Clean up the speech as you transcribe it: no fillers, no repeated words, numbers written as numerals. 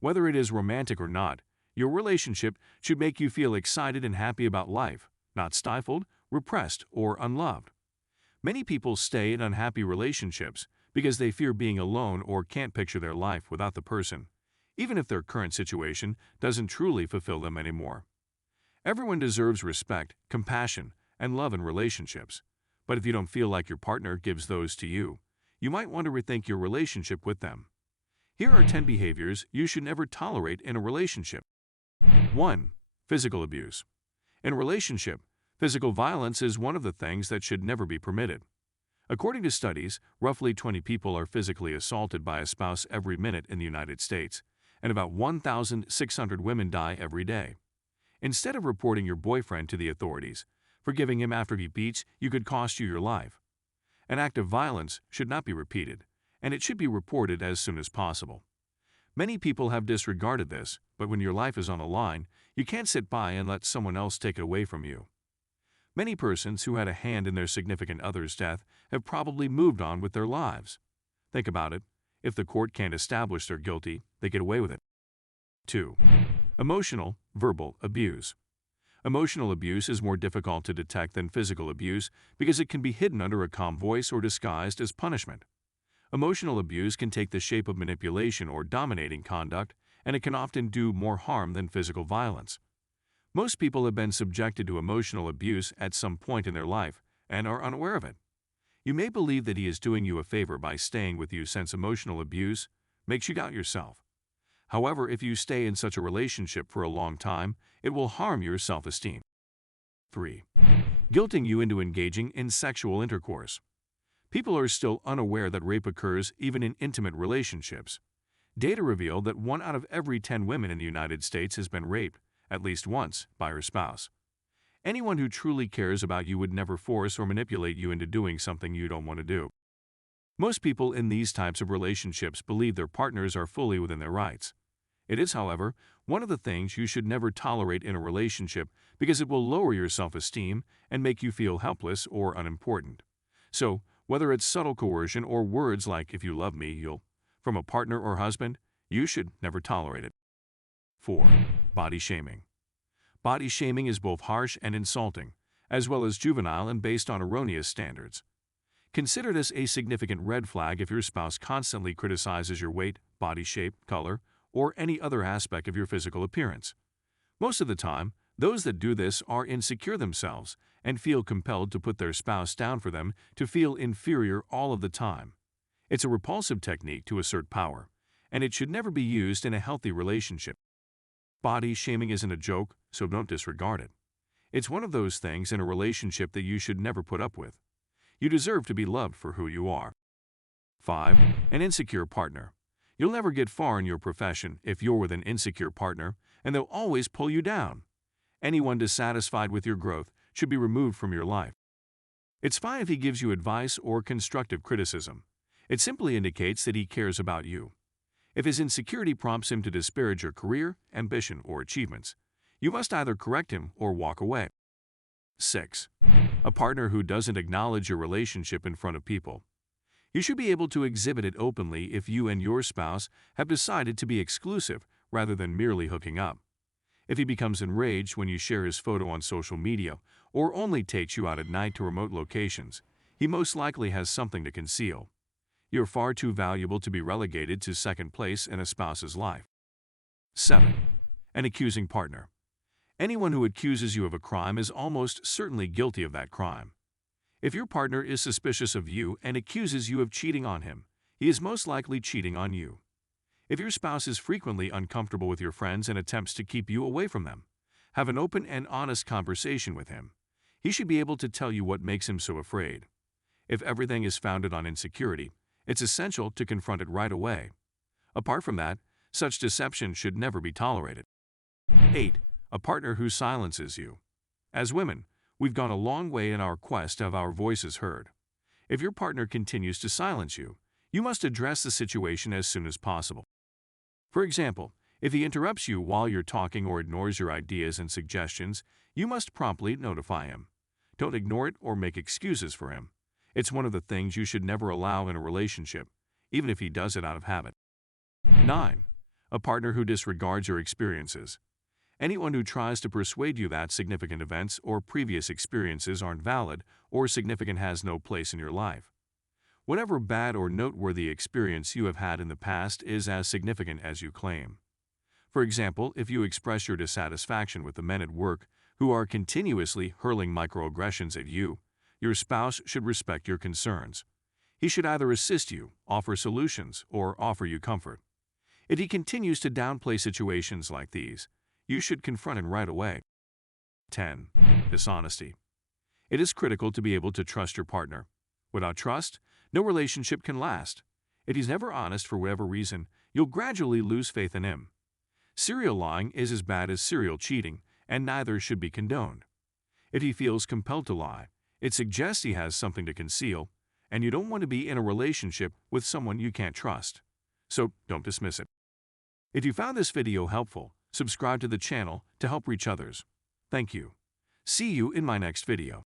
Whether it is romantic or not, your relationship should make you feel excited and happy about life, not stifled, repressed, or unloved. Many people stay in unhappy relationships because they fear being alone or can't picture their life without the person, even if their current situation doesn't truly fulfill them anymore. Everyone deserves respect, compassion, and love in relationships, but if you don't feel like your partner gives those to you, you might want to rethink your relationship with them. Here are 10 behaviors you should never tolerate in a relationship. 1. Physical abuse. In a relationship, physical violence is one of the things that should never be permitted. According to studies, roughly 20 people are physically assaulted by a spouse every minute in the United States, and about 1,600 women die every day. Instead of reporting your boyfriend to the authorities, forgiving him after he beats you could cost you your life. An act of violence should not be repeated, and it should be reported as soon as possible. Many people have disregarded this, but when your life is on the line, you can't sit by and let someone else take it away from you. Many persons who had a hand in their significant other's death have probably moved on with their lives. Think about it. If the court can't establish they're guilty, they get away with it. 2. Emotional, verbal abuse. Emotional abuse is more difficult to detect than physical abuse because it can be hidden under a calm voice or disguised as punishment. Emotional abuse can take the shape of manipulation or dominating conduct, and it can often do more harm than physical violence. Most people have been subjected to emotional abuse at some point in their life and are unaware of it. You may believe that he is doing you a favor by staying with you since emotional abuse makes you doubt yourself. However, if you stay in such a relationship for a long time, it will harm your self-esteem. 3. Guilting you into engaging in sexual intercourse. People are still unaware that rape occurs even in intimate relationships. Data reveal that 1 out of every 10 women in the United States has been raped, at least once, by her spouse. Anyone who truly cares about you would never force or manipulate you into doing something you don't want to do. Most people in these types of relationships believe their partners are fully within their rights. It is, however, one of the things you should never tolerate in a relationship because it will lower your self-esteem and make you feel helpless or unimportant. So, whether it's subtle coercion or words like, "If you love me, you'll," from a partner or husband, you should never tolerate it. 4. Body shaming. Body shaming is both harsh and insulting, as well as juvenile and based on erroneous standards. Consider this a significant red flag if your spouse constantly criticizes your weight, body shape, color, or any other aspect of your physical appearance. Most of the time, those that do this are insecure themselves and feel compelled to put their spouse down for them to feel inferior all of the time. It's a repulsive technique to assert power, and it should never be used in a healthy relationship. Body shaming isn't a joke, so don't disregard it. It's one of those things in a relationship that you should never put up with. You deserve to be loved for who you are. 5. An insecure partner. You'll never get far in your profession if you're with an insecure partner, and they'll always pull you down. Anyone dissatisfied with your growth should be removed from your life. It's fine if he gives you advice or constructive criticism. It simply indicates that he cares about you. If his insecurity prompts him to disparage your career, ambition, or achievements, you must either correct him or walk away. 6. A partner who doesn't acknowledge your relationship in front of people. You should be able to exhibit it openly if you and your spouse have decided to be exclusive rather than merely hooking up. If he becomes enraged when you share his photo on social media or only takes you out at night to remote locations, he most likely has something to conceal. You're far too valuable to be relegated to second place in a spouse's life. 7. An accusing partner. Anyone who accuses you of a crime is almost certainly guilty of that crime. If your partner is suspicious of you and accuses you of cheating on him, he is most likely cheating on you. If your spouse is frequently uncomfortable with your friends and attempts to keep you away from them, have an open and honest conversation with him. He should be able to tell you what makes him so afraid. If everything is founded on insecurity, it's essential to confront it right away. Apart from that, such deception should never be tolerated. 8. A partner who silences you. As women, we've gone a long way in our quest to have our voices heard. If your partner continues to silence you, you must address the situation as soon as possible. For example, if he interrupts you while you're talking or ignores your ideas and suggestions, you must promptly notify him. Don't ignore it or make excuses for him. It's one of the things you should never allow in a relationship, even if he does it out of habit. 9. a partner who disregards your experiences. Anyone who tries to persuade you that significant events or previous experiences aren't valid or significant has no place in your life. Whatever bad or noteworthy experience you have had in the past is as significant as you claim. For example, if you express your dissatisfaction with the men at work who are continuously hurling microaggressions at you, your spouse should respect your concerns. He should either assist you, offer solutions, or offer you comfort. If he continues to downplay situations like these, you should confront him right away. 10. Dishonesty. It is critical to be able to trust your partner. Without trust, no relationship can last. If he's never honest for whatever reason, you'll gradually lose faith in him. Serial lying is as bad as serial cheating, and neither should be condoned. If he feels compelled to lie, it suggests he has something to conceal, and you don't want to be in a relationship with someone you can't trust. So don't dismiss it. If you found this video helpful, subscribe to the channel to help reach others. Thank you. See you in my next video.